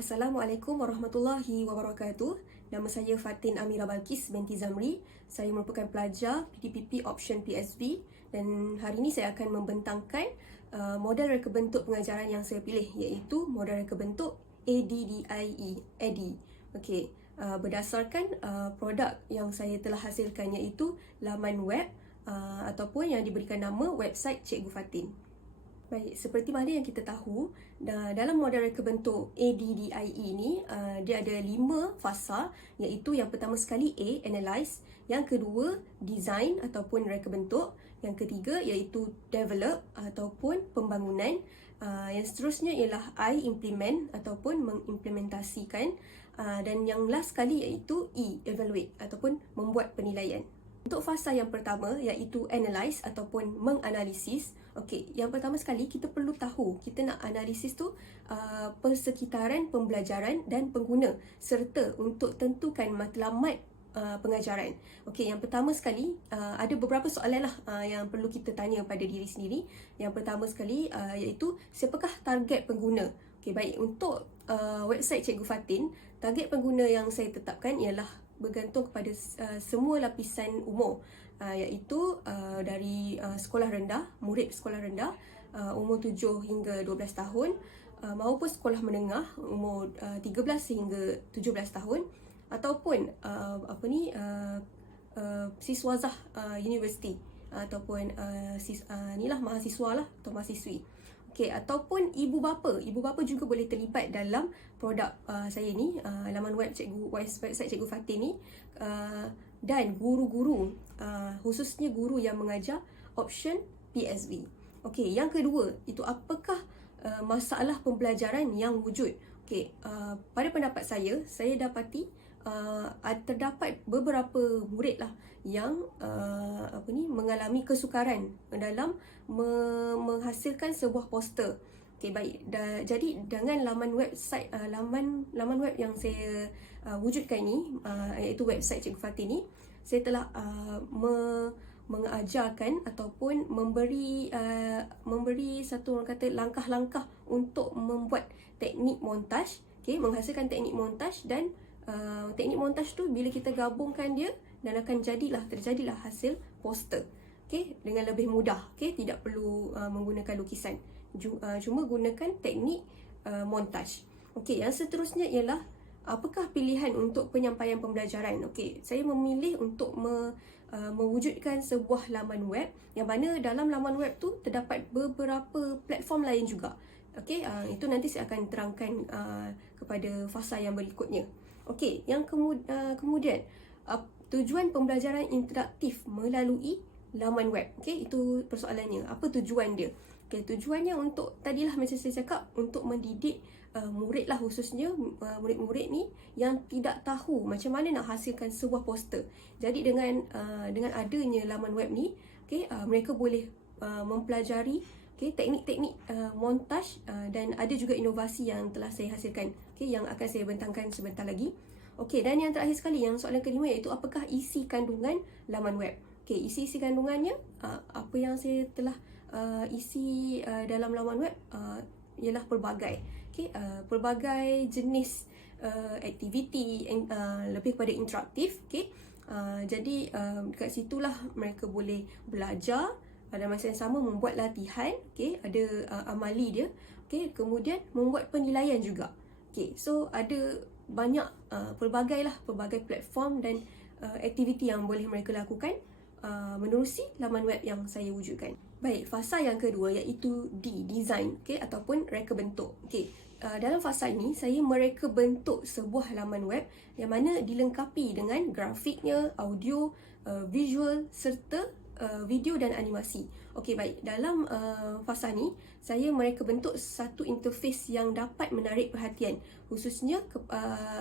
Assalamualaikum warahmatullahi wabarakatuh. Nama saya Fatin Amira Balkis binti Zamri. Saya merupakan pelajar PTPP Option PSB dan hari ini saya akan membentangkan model reka bentuk pengajaran yang saya pilih, iaitu model reka bentuk ADDIE. Okey, berdasarkan produk yang saya telah hasilkan, iaitu laman web ataupun yang diberikan nama website Cikgu Fatin. Baik, seperti mana yang kita tahu, dalam model reka bentuk ADDIE ini, dia ada 5 fasa, iaitu yang pertama sekali A, Analyze, yang kedua Design ataupun reka bentuk, yang ketiga iaitu Develop ataupun pembangunan, yang seterusnya ialah I, Implement ataupun mengimplementasikan, dan yang last sekali iaitu E, Evaluate ataupun membuat penilaian. Untuk fasa yang pertama iaitu analyze ataupun menganalisis. Okey, yang pertama sekali kita perlu tahu, kita nak analisis tu persekitaran pembelajaran dan pengguna serta untuk tentukan matlamat pengajaran. Okey, yang pertama sekali ada beberapa soalan lah yang perlu kita tanya pada diri sendiri. Yang pertama sekali iaitu siapakah target pengguna? Okey, baik, untuk website Cikgu Fatin, target pengguna yang saya tetapkan ialah bergantung kepada semua lapisan umur, iaitu dari sekolah rendah, murid sekolah rendah umur 7 hingga 12 tahun, maupun sekolah menengah umur 13 hingga 17 tahun, ataupun siswazah universiti ataupun inilah mahasiswa lah atau mahasiswi. Okey, ataupun ibu bapa juga boleh terlibat dalam produk saya ni, laman website Cikgu Fatin ni, dan guru-guru, khususnya guru yang mengajar option PSB. Okey, yang kedua itu apakah masalah pembelajaran yang wujud. Okey, pada pendapat saya dapati terdapat beberapa murid lah yang mengalami kesukaran dalam menghasilkan sebuah poster. Okey, baik. Jadi dengan laman website laman web yang saya wujudkan ni, iaitu website Cikgu Fatin ni, saya telah mengajarkan ataupun memberi satu, orang kata, langkah-langkah untuk membuat teknik montaj. Okey, menghasilkan teknik montaj, dan teknik montaj tu bila kita gabungkan dia dan akan terjadilah hasil poster. Okey, dengan lebih mudah. Okey, tidak perlu menggunakan lukisan. Cuma gunakan teknik montaj. Okey, yang seterusnya ialah apakah pilihan untuk penyampaian pembelajaran. Okey, saya memilih untuk mewujudkan sebuah laman web yang mana dalam laman web tu terdapat beberapa platform lain juga. Okey, itu nanti saya akan terangkan kepada fasa yang berikutnya. Okey, yang kemudian tujuan pembelajaran interaktif melalui laman web. Okey, itu persoalannya. Apa tujuan dia? Okey, tujuannya untuk, tadilah macam saya cakap, untuk mendidik murid lah, khususnya murid-murid ni yang tidak tahu macam mana nak hasilkan sebuah poster. Jadi dengan adanya laman web ni, okey, mereka boleh mempelajari teknik-teknik montaj, dan ada juga inovasi yang telah saya hasilkan, yang akan saya bentangkan sebentar lagi. Okey, dan yang terakhir sekali, yang soalan kelima, iaitu apakah isi kandungan laman web. Okey, isi kandungannya, apa yang saya telah isi dalam laman web ialah pelbagai pelbagai jenis aktiviti, lebih kepada interaktif. Okey, jadi dekat situlah mereka boleh belajar, pada masa yang sama membuat latihan, ada amali dia, kemudian membuat penilaian juga. So ada banyak pelbagai platform dan aktiviti yang boleh mereka lakukan menerusi laman web yang saya wujudkan. Baik, fasa yang kedua iaitu D, Design, ataupun reka bentuk. Dalam fasa ini saya mereka bentuk sebuah laman web yang mana dilengkapi dengan grafiknya, audio, visual serta video dan animasi. Okey, baik. Dalam fasa ni saya mereka bentuk satu interface yang dapat menarik perhatian, khususnya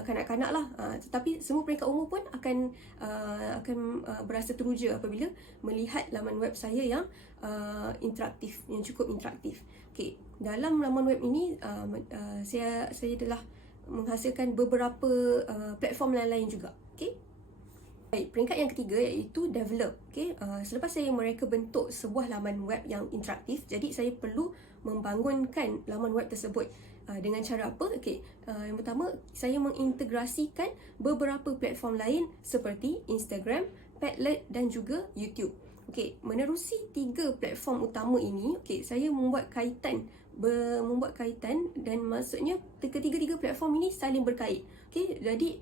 kanak-kanak lah. Tetapi semua peringkat umur pun akan berasa teruja apabila melihat laman web saya yang interaktif, yang cukup interaktif. Okey, dalam laman web ini saya telah menghasilkan beberapa platform lain juga. Okey. Baik, peringkat yang ketiga iaitu develop. Selepas saya mereka bentuk sebuah laman web yang interaktif, jadi saya perlu membangunkan laman web tersebut Dengan cara apa? Okey, yang pertama, saya mengintegrasikan beberapa platform lain seperti Instagram, Padlet dan juga YouTube. Okey, menerusi 3 platform utama ini, okey, saya membuat kaitan dan maksudnya ketiga-tiga platform ini saling berkait. Okey, jadi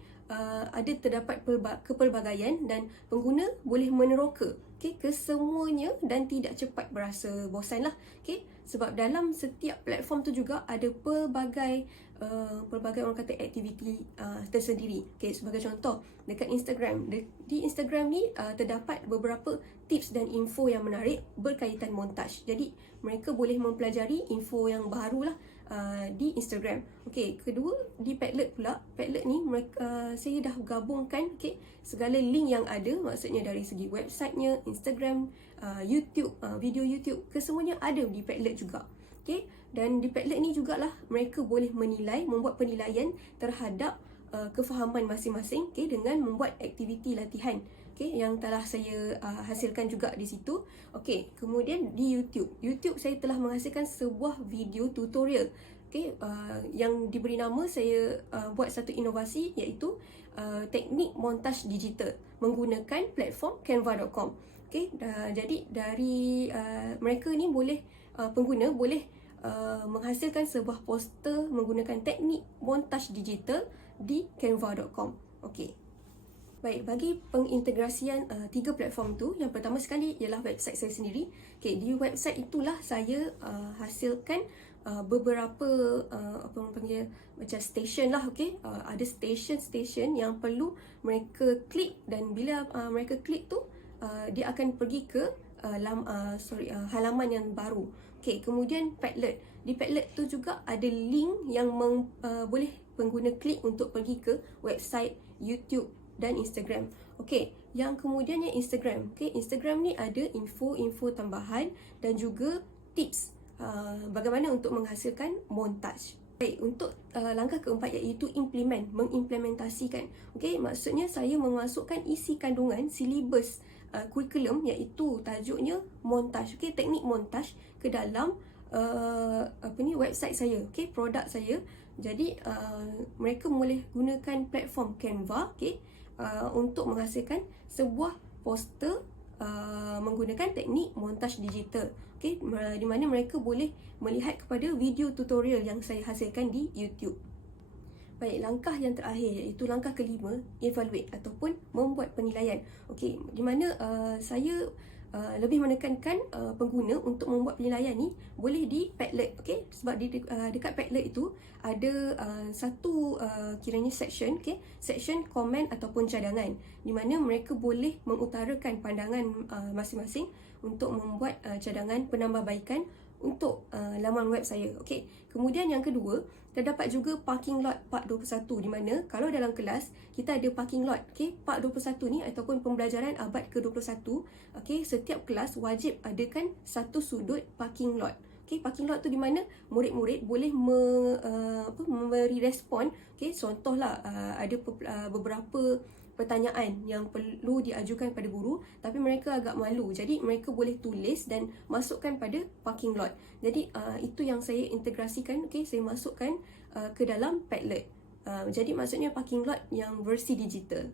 ada terdapat kepelbagaian dan pengguna boleh meneroka kesemuanya dan tidak cepat berasa bosan lah. Sebab dalam setiap platform tu juga ada pelbagai orang kata aktiviti tersendiri. Sebagai contoh, dekat Instagram, di Instagram ni terdapat beberapa tips dan info yang menarik berkaitan montaj. Jadi mereka boleh mempelajari info yang baru lah di Instagram. Kedua, di Padlet pula. Padlet ni saya dah gabungkan segala link yang ada, maksudnya dari segi websitenya, Instagram, YouTube, video YouTube, kesemuanya ada di Padlet juga. Dan di Padlet ni jugalah mereka boleh membuat penilaian terhadap kefahaman masing-masing dengan membuat aktiviti latihan yang telah saya hasilkan juga di situ. Kemudian di YouTube saya telah menghasilkan sebuah video tutorial yang diberi nama, saya buat satu inovasi, iaitu teknik montaj digital menggunakan platform canva.com. Jadi dari mereka ni boleh, pengguna boleh menghasilkan sebuah poster menggunakan teknik montaj digital di canva.com. Baik, bagi pengintegrasian 3 platform tu, yang pertama sekali ialah website saya sendiri. Di website itulah saya hasilkan beberapa apa orang panggil, macam station lah. Ada station yang perlu mereka klik, dan bila mereka klik tu dia akan pergi ke halaman yang baru. Kemudian Padlet. Di Padlet tu juga ada link yang boleh pengguna klik untuk pergi ke website, YouTube dan Instagram. Yang kemudiannya Instagram. Instagram ni ada info-info tambahan dan juga tips bagaimana untuk menghasilkan montaj. Baik, untuk langkah keempat, iaitu mengimplementasikan. Maksudnya saya memasukkan isi kandungan silibus kurikulum, iaitu tajuknya montaj, teknik montaj, ke dalam website saya, produk saya. Jadi mereka boleh gunakan platform Canva untuk menghasilkan sebuah poster menggunakan teknik montaj digital. Di mana mereka boleh melihat kepada video tutorial yang saya hasilkan di YouTube. Baik, langkah yang terakhir, iaitu langkah kelima, evaluate ataupun membuat penilaian. Di mana saya lebih menekankan pengguna untuk membuat penilaian ni boleh di Padlet. Sebab dekat Padlet itu ada satu kiranya section, section komen ataupun cadangan, di mana mereka boleh mengutarakan pandangan masing-masing untuk membuat cadangan penambahbaikan untuk laman web saya. Kemudian yang kedua, terdapat juga parking lot part 21, di mana kalau dalam kelas kita ada parking lot. Part 21 ni ataupun pembelajaran abad ke-21, setiap kelas wajib adakan satu sudut parking lot. Parking lot tu di mana murid-murid boleh memberi respon. Contohlah ada beberapa pertanyaan yang perlu diajukan pada guru, tapi mereka agak malu, jadi mereka boleh tulis dan masukkan pada parking lot. Jadi itu yang saya integrasikan, saya masukkan ke dalam Padlet. Jadi maksudnya parking lot yang versi digital.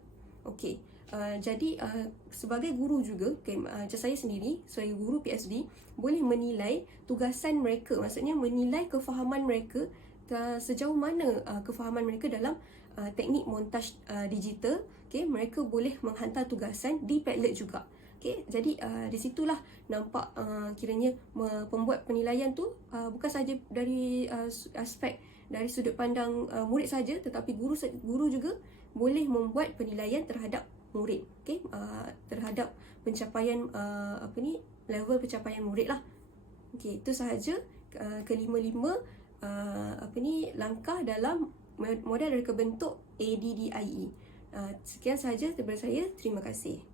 Jadi sebagai guru juga, macam saya sendiri, sebagai guru PSV, boleh menilai tugasan mereka, maksudnya menilai kefahaman mereka, sejauh mana kefahaman mereka dalam teknik montaj digital. Mereka boleh menghantar tugasan di Padlet juga. Jadi di situlah nampak kiranya pembuat penilaian tu bukan saja dari aspek dari sudut pandang murid saja, tetapi guru juga boleh membuat penilaian terhadap murid, terhadap pencapaian level pencapaian murid lah. Itu sahaja kelima-lima langkah dalam model reka bentuk ADDIE. Sekian sahaja daripada saya. Terima kasih.